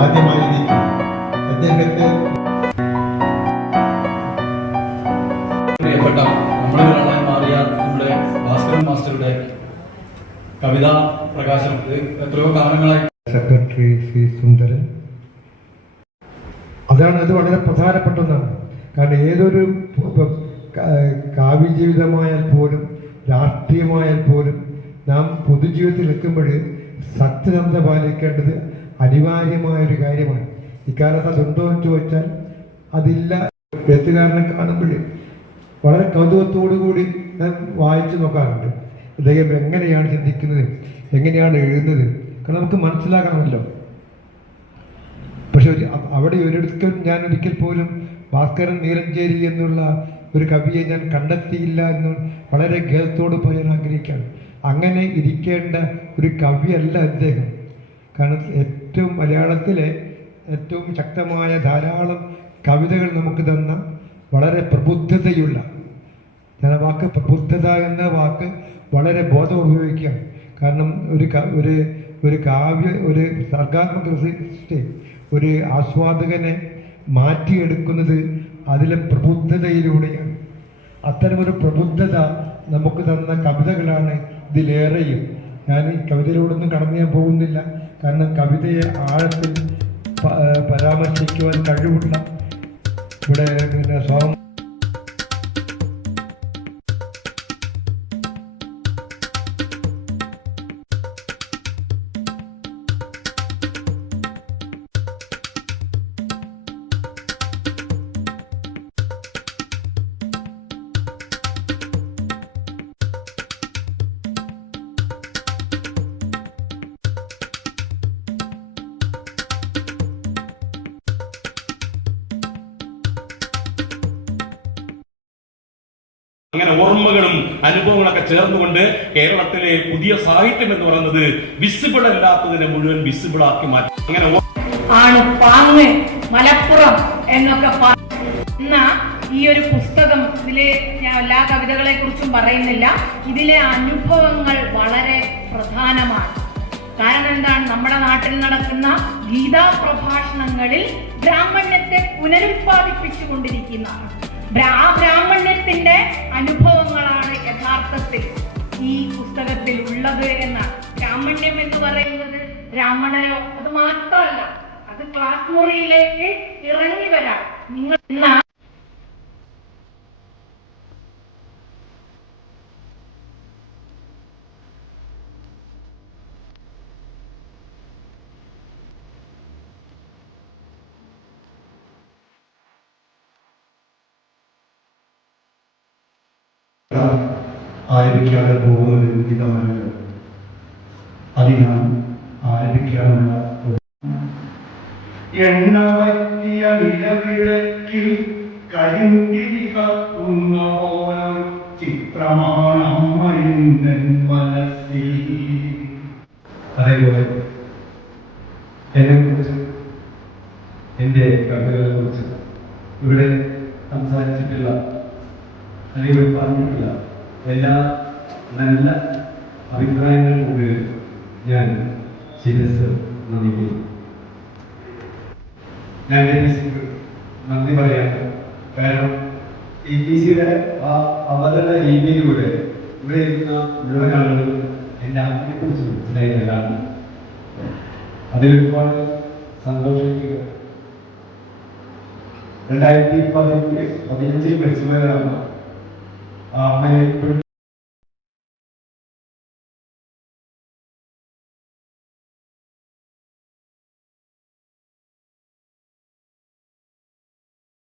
ആദ്യമായി അദ്ദേഹത്തെ പ്രിയപ്പെട്ട നമ്മളിൽ ഒരാളായി മാറിയ നമ്മുടെ ഭാസ്കരൻ മാസ്റ്ററുടെ കവിതാ പ്രകാശനം എത്രയോ കാലങ്ങളായി സെക്രട്ടറി സി സുന്ദരൻ. അത് വളരെ പ്രധാനപ്പെട്ട ഒന്നാണ്. കാരണം ഏതൊരു കാവ്യജീവിതമായാൽ പോലും രാഷ്ട്രീയമായാൽ പോലും നാം പൊതുജീവിതത്തിൽ നിൽക്കുമ്പോൾ സത്യസന്ധത പാലിക്കേണ്ടത് അനിവാര്യമായൊരു കാര്യമാണ്. ഇക്കാലത്ത് അതുണ്ടോ എന്ന് ചോദിച്ചാൽ അതില്ല. എഴുത്തുകാരനെ കാണുമ്പോൾ വളരെ കൗതുകത്തോടു കൂടി ഞാൻ വായിച്ചു നോക്കാറുണ്ട്. ഇദ്ദേഹം എങ്ങനെയാണ് ചിന്തിക്കുന്നത്, എങ്ങനെയാണ് എഴുതുന്നത്, കാരണം നമുക്ക് മനസ്സിലാക്കണമല്ലോ. പക്ഷെ അവിടെ ഞാൻ ഒരിക്കൽ പോലും ഭാസ്കരൻ നീലഞ്ചേരി എന്നുള്ള ഒരു കവിയെ ഞാൻ കണ്ടെത്തിയില്ല എന്ന് വളരെ ഖേദത്തോട് പറയാൻ ആഗ്രഹിക്കുകയാണ്. അങ്ങനെ ഇരിക്കേണ്ട ഒരു കവിയല്ല അദ്ദേഹം. കാരണം ഏറ്റവും മലയാളത്തിലെ ഏറ്റവും ശക്തമായ ധാരാളം കവിതകൾ നമുക്ക് തന്ന വളരെ പ്രബുദ്ധതയുള്ള, ഞാൻ ആ വാക്ക് പ്രബുദ്ധത എന്ന വാക്ക് വളരെ ബോധം ഉപയോഗിക്കുകയാണ്. കാരണം ഒരു കാവ്യ ഒരു സർഗാത്മക സൃഷ്ടി ഒരു ആസ്വാദകനെ മാറ്റിയെടുക്കുന്നത് അതിലെ പ്രബുദ്ധതയിലൂടെയാണ്. അത്തരമൊരു പ്രബുദ്ധത നമുക്ക് തന്ന കവിതകളാണ് ഇതിലേറെയും. ഞാൻ ഈ കവിതയിലൂടെയൊന്നും കടന്നു ഞാൻ പോകുന്നില്ല. കാരണം കവിതയെ ആഴത്തിൽ പരാമർശിക്കുവാൻ കഴിവുള്ള ഇവിടെ പിന്നെ അങ്ങനെ ഓർമ്മകളും അനുഭവങ്ങളൊക്കെ ചേർന്നുകൊണ്ട് കേരളത്തിലെ പുതിയ സാഹിത്യം എന്ന് പറയുന്നത് വിസിബിൾ അല്ലാത്തതിനെ മുഴുവൻ വിസിബിൾ ആക്കി മാറ്റി. അങ്ങനെ ആണ് പാങ്ങ് മലപ്പുറം എന്നൊക്കെ പറഞ്ഞ ഈ ഒരു പുസ്തകം, ഇതിലെ ഞാൻ എല്ലാ കവിതകളെ കുറിച്ചും പറയുന്നില്ല, ഇതിലെ അനുഭവങ്ങൾ വളരെ പ്രധാനമാണ്. കാരണം എന്താണ്, നമ്മുടെ നാട്ടിൽ നടക്കുന്ന ഗീതാ പ്രഭാഷണങ്ങളിൽ ബ്രാഹ്മണ്യത്തെ പുനരുത്പാദിപ്പിച്ചുകൊണ്ടിരിക്കുന്നതാണ്. ആ ബ്രാഹ്മണ്യത്തിന്റെ അനുഭവങ്ങളാണ് യഥാർത്ഥത്തിൽ ഈ പുസ്തകത്തിൽ ഉള്ളത് എന്നാണ്. ബ്രാഹ്മണ്യം എന്ന് പറയുന്നത് ബ്രാഹ്മണരോ അത് മാത്രമല്ല, അത് ക്ലാസ് മുറിയിലേക്ക് ഇറങ്ങി വരാം. നിങ്ങൾ ആരംഭിക്കാതെ പോകുന്നത് ഇതാണ്. അതിനാൽ ആരംഭിക്കാനുള്ള എണ്ണ പറ്റിയ നിലവിളക്കിൽ കരിന്തിരി കത്തുന്ന ഓരോ ചിത്രമാണ് അമ്മയുടെ മനസ്സിൽ. അതേപോലെ എന്നെ കുറിച്ച് എൻ്റെ കവിതകളെ കുറിച്ച് ഇവിടെ സംസാരിച്ചിട്ടില്ല, അല്ലെങ്കിൽ പറഞ്ഞിട്ടില്ല എല്ലാ നല്ല അഭിപ്രായങ്ങൾക്ക് ഞാൻ ശിരസ് നന്ദി. ഞാൻ നന്ദി പറയാം. കാരണം TTCയുടെ ആ അവതരണ രീതിയിലൂടെ ഇവിടെ ഇരിക്കുന്ന മുഴുവൻ ആളുകൾ എൻ്റെ അമ്മയെ കുറിച്ച് മനസ്സിലായതാണ്. അതിലൊരുപാട് സന്തോഷിക്കുക. 2015 പ്രിൻസിപ്പലാണ് ആ അമ്മയെ